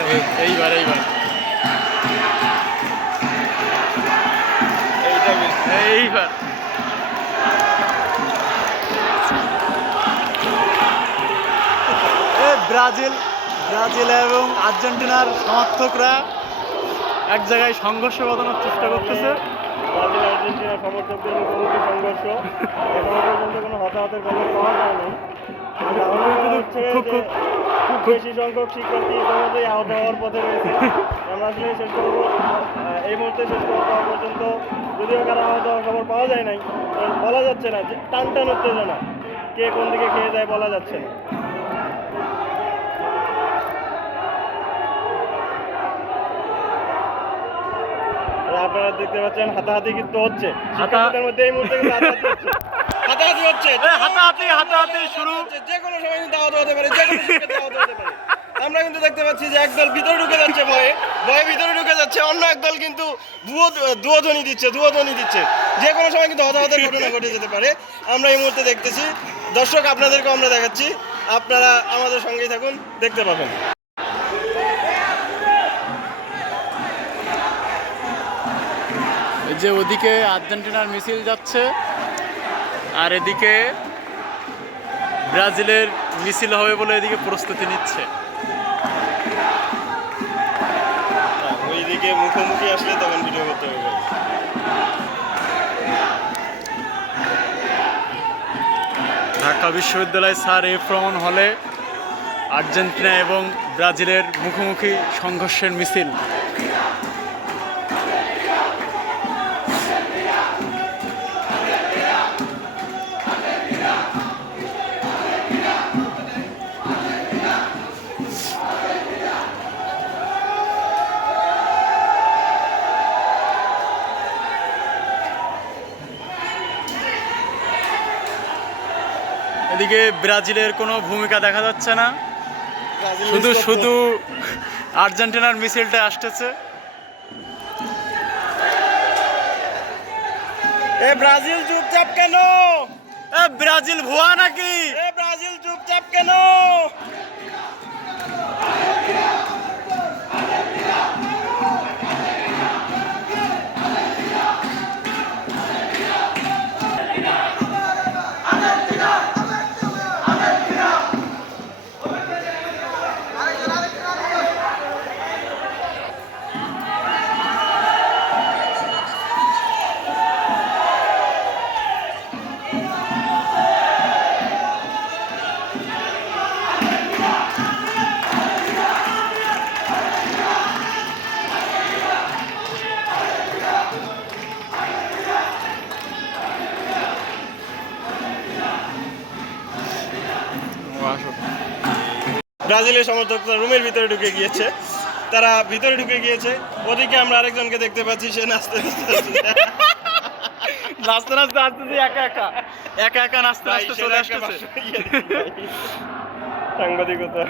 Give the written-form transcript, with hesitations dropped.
এইবার এইবার এইবার ব্রাজিল ব্রাজিল এবং আর্জেন্টিনার সমর্থকরা এক জায়গায় সংঘর্ষ বাঁধানোর চেষ্টা করতেছে। ব্রাজিল আর্জেন্টিনা সমর্থকদের মুখোমুখি সংঘর্ষ, এখনো পর্যন্ত কোনো হতাহতের খবর পাওয়া যায়নি। খুব বেশি সংখ্যক শিক্ষার্থী ইতিমধ্যেই আহত হওয়ার পথে রয়েছে। আমরা আসলে শেষ করবো, এই মুহূর্তে শেষ করা পর্যন্ত যদিও কারো আহত হওয়ার খবর পাওয়া যায় নাই, বলা যাচ্ছে না যে টান টান উত্তেজনা, কে কোন দিকে খেয়ে যায় বলা যাচ্ছে না। আপনারা দেখতে পাচ্ছেন হাতাহাতি কিন্তু হচ্ছে শিক্ষার্থীদের মধ্যে, এই মুহূর্তে কিন্তু হাতাহাতি হচ্ছে, হাতাহাতি শুরু, যে কোনো সময় কিন্তু আহত হতে পারে, যে কোনো শিক্ষার্থী আহত হতে পারে। আমরা কিন্তু দেখতে পাচ্ছি যে একদল ভিতরে ঢুকে যাচ্ছে, ভয়ে ভিতরে ঢুকে যাচ্ছে, অন্য একদল কিন্তু দুয়োধ্বনি দিচ্ছে, যে কোনো সময় কিন্তু হতাহতের ঘটনা ঘটে যেতে পারে। আমরা এই মুহূর্তে দেখতেছি, দর্শক আপনাদেরকেও আমরা দেখাচ্ছি, আপনারা আমাদের সঙ্গেই থাকুন, দেখতে পাবেন। এই যে ওদিকে আর্জেন্টিনার মিছিল যাচ্ছে আর এদিকে ব্রাজিলের মিছিল হবে বলে এদিকে প্রস্তুতি নিচ্ছে। ওইদিকে মুখোমুখি আসলে তখন ভিডিও করতে হবে। ঢাকা বিশ্ববিদ্যালয় স্যার এফ রহমান হলে আর্জেন্টিনা এবং ব্রাজিলের মুখোমুখি সংঘর্ষের মিছিল। এদিকে ব্রাজিলের কোনো ভূমিকা দেখা যাচ্ছে না, শুধু আর্জেন্টিনার মিছিলটা আসতেছে। ব্রাজিল চুপচাপ কেন? ব্রাজিল ভুয়া নাকি? ব্রাজিল চুপচাপ কেন? ব্রাজিলের সমর্থকরা রুমের ভিতরে ঢুকে গিয়েছে, তারা ভিতরে ঢুকে গিয়েছে। ওদিকে আমরা আরেকজনকে দেখতে পাচ্ছি, সে নাচতে আসতেছে, একা নাচতে চলে আসতেছে। সাংবাদিকতা।